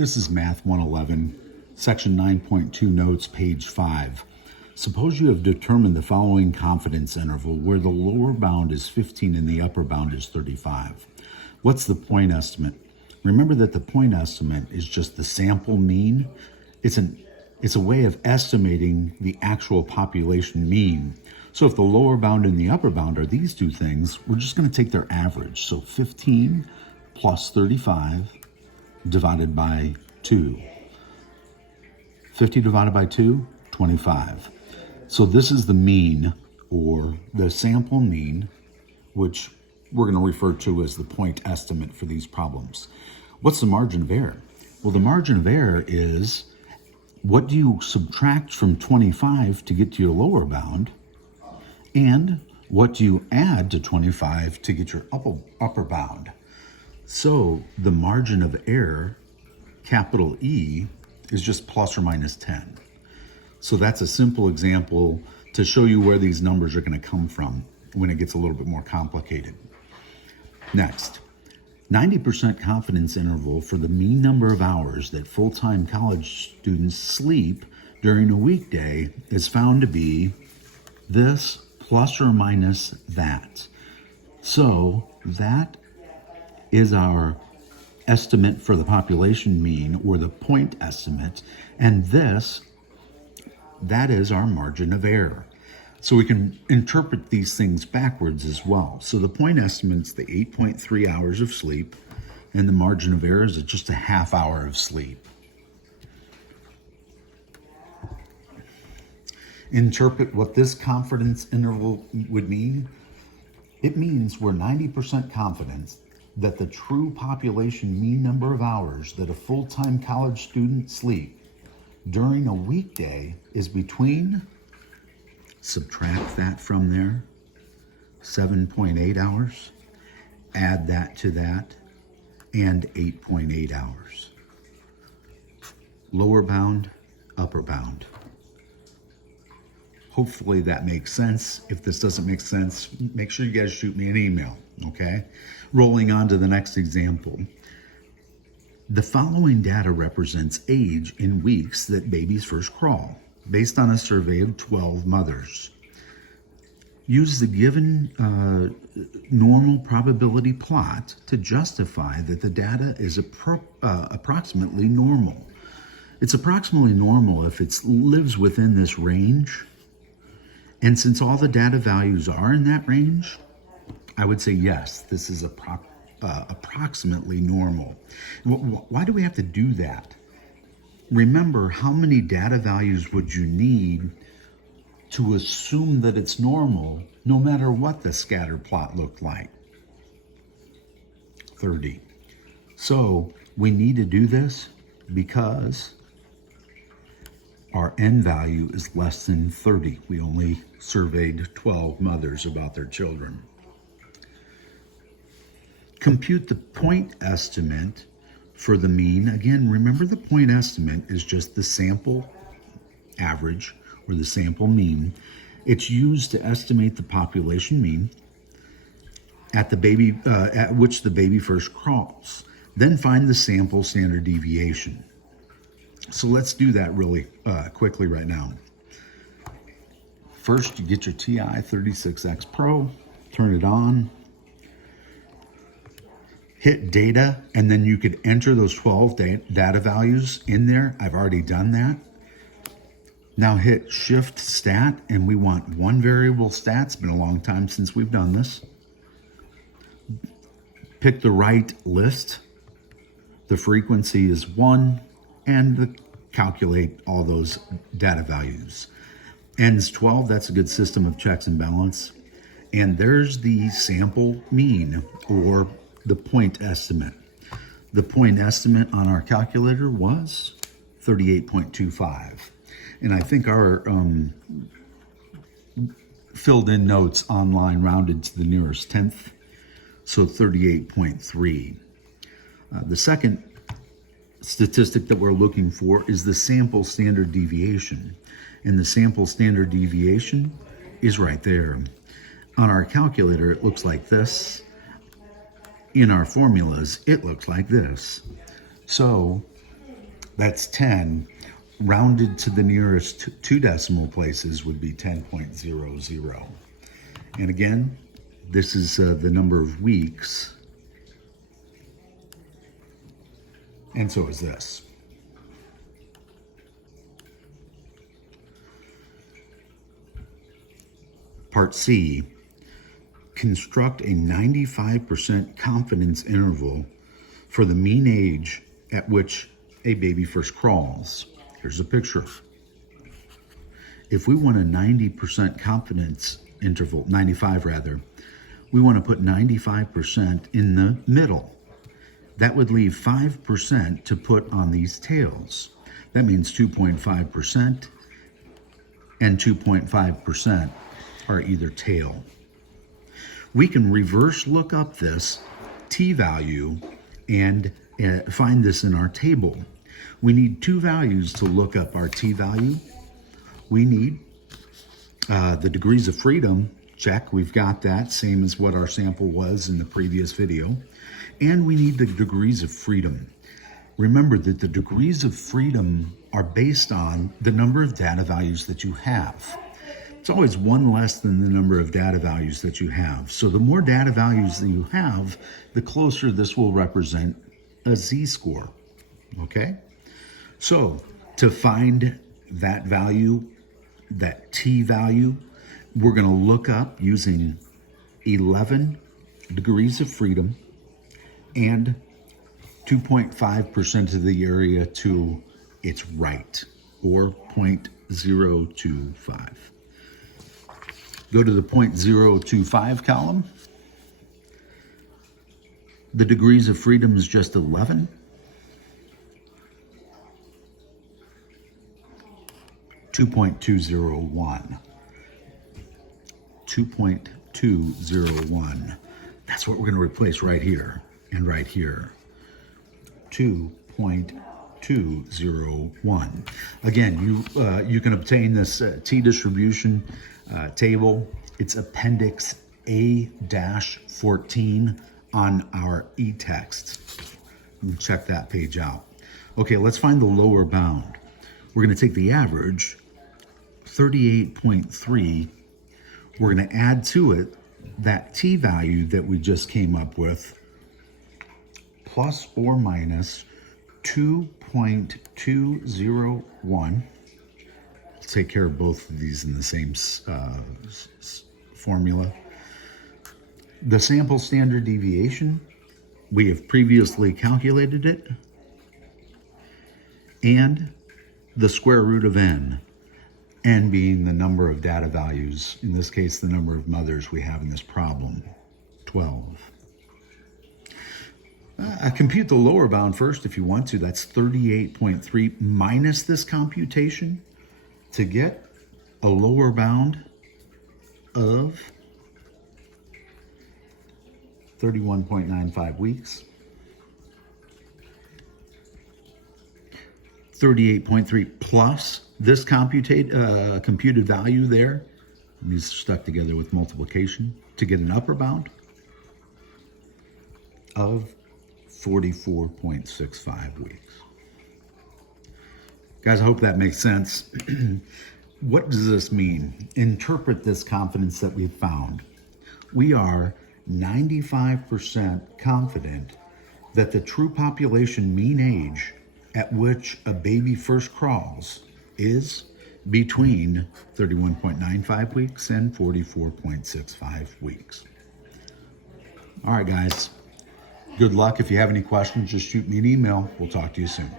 This is Math 111, Section 9.2 Notes, page 5. Suppose you have determined the following confidence interval where the lower bound is 15 and the upper bound is 35. What's the point estimate? Remember that the point estimate is just the sample mean. It's a way of estimating the actual population mean. So if the lower bound and the upper bound are these two things, we're just going to take their average. So 15 plus 35 divided by 2. 50 divided by 2, 25. So this is the mean, or the sample mean, which we're going to refer to as the point estimate for these problems. What's the margin of error? Well, the margin of error is what do you subtract from 25 to get to your lower bound, and what do you add to 25 to get your upper bound? So the margin of error, capital E, is just plus or minus 10. So that's a simple example to show you where these numbers are going to come from when it gets a little bit more complicated. Next, 90% confidence interval for the mean number of hours that full-time college students sleep during a weekday is found to be this plus or minus that. So that is our estimate for the population mean, or the point estimate, and that is our margin of error. So we can interpret these things backwards as well. So the point estimate's the 8.3 hours of sleep, and the margin of error is just a half hour of sleep. Interpret what this confidence interval would mean. It means we're 90% confident that the true population mean number of hours that a full-time college student sleep during a weekday is between, subtract that from there, 7.8 hours, add that to that, and 8.8 hours. Lower bound, upper bound. Hopefully that makes sense. If this doesn't make sense, make sure you guys shoot me an email, okay? Rolling on to the next example. The following data represents age in weeks that babies first crawl, based on a survey of 12 mothers. Use the given normal probability plot to justify that the data is approximately normal. It's approximately normal if it lives within this range. And since all the data values are in that range, I would say yes, this is approximately normal. Why do we have to do that? Remember, how many data values would you need to assume that it's normal, no matter what the scatter plot looked like? 30. So we need to do this because our n value is less than 30. We only surveyed 12 mothers about their children. Compute the point estimate for the mean. Again, remember the point estimate is just the sample average, or the sample mean. It's used to estimate the population mean at which the baby first crawls. Then find the sample standard deviation. So let's do that really quickly right now. First, you get your TI-36X Pro, turn it on, hit data, and then you could enter those 12 data values in there. I've already done that. Now hit Shift Stat, and we want one variable stat. It's been a long time since we've done this. Pick the right list. The frequency is 1, and calculate all those data values. N's 12, that's a good system of checks and balance. And there's the sample mean, or the point estimate. The point estimate on our calculator was 38.25. And I think our filled in notes online rounded to the nearest tenth, so 38.3. The second statistic that we're looking for is the sample standard deviation. And the sample standard deviation is right there. On our calculator, it looks like this. In our formulas, it looks like this. So That's 10. Rounded to the nearest two decimal places would be 10.00. And again, this is the number of weeks. And so is this. Part C, construct a 95% confidence interval for the mean age at which a baby first crawls. Here's a picture. If we want a 90% confidence interval, 95 rather, we want to put 95% in the middle. That would leave 5% to put on these tails. That means 2.5% and 2.5% are either tail. We can reverse look up this t-value and find this in our table. We need two values to look up our t-value. We need the degrees of freedom. Check, we've got that, same as what our sample was in the previous video. And we need the degrees of freedom. Remember that the degrees of freedom are based on the number of data values that you have. It's always one less than the number of data values that you have. So the more data values that you have, the closer this will represent a z-score, okay? So to find that value, that t-value, we're gonna look up using 11 degrees of freedom and 2.5% of the area to its right, or 0.025. Go to the 0.025 column. The degrees of freedom is just 11. .201. 2.201. That's what we're going to replace right here and right here. 2.201. Again, you can obtain this t-distribution table. It's Appendix A-14 on our e-text. Check that page out. Okay, let's find the lower bound. We're going to take the average, 38.3. We're going to add to it that t-value that we just came up with, plus or minus 2.201. Let's take care of both of these in the same formula. The sample standard deviation, we have previously calculated it, and the square root of n being the number of data values, in this case the number of mothers we have in this problem, 12. Compute the lower bound first if you want to. That's 38.3 minus this computation to get a lower bound of 31.95 weeks. 38.3 plus this computed value there. These are stuck together with multiplication to get an upper bound of 44.65 weeks. Guys, I hope that makes sense. What does this mean? Interpret this confidence that we've found. We are 95% confident that the true population mean age at which a baby first crawls is between 31.95 weeks and 44.65 weeks. All right, guys. Good luck. If you have any questions, just shoot me an email. We'll talk to you soon.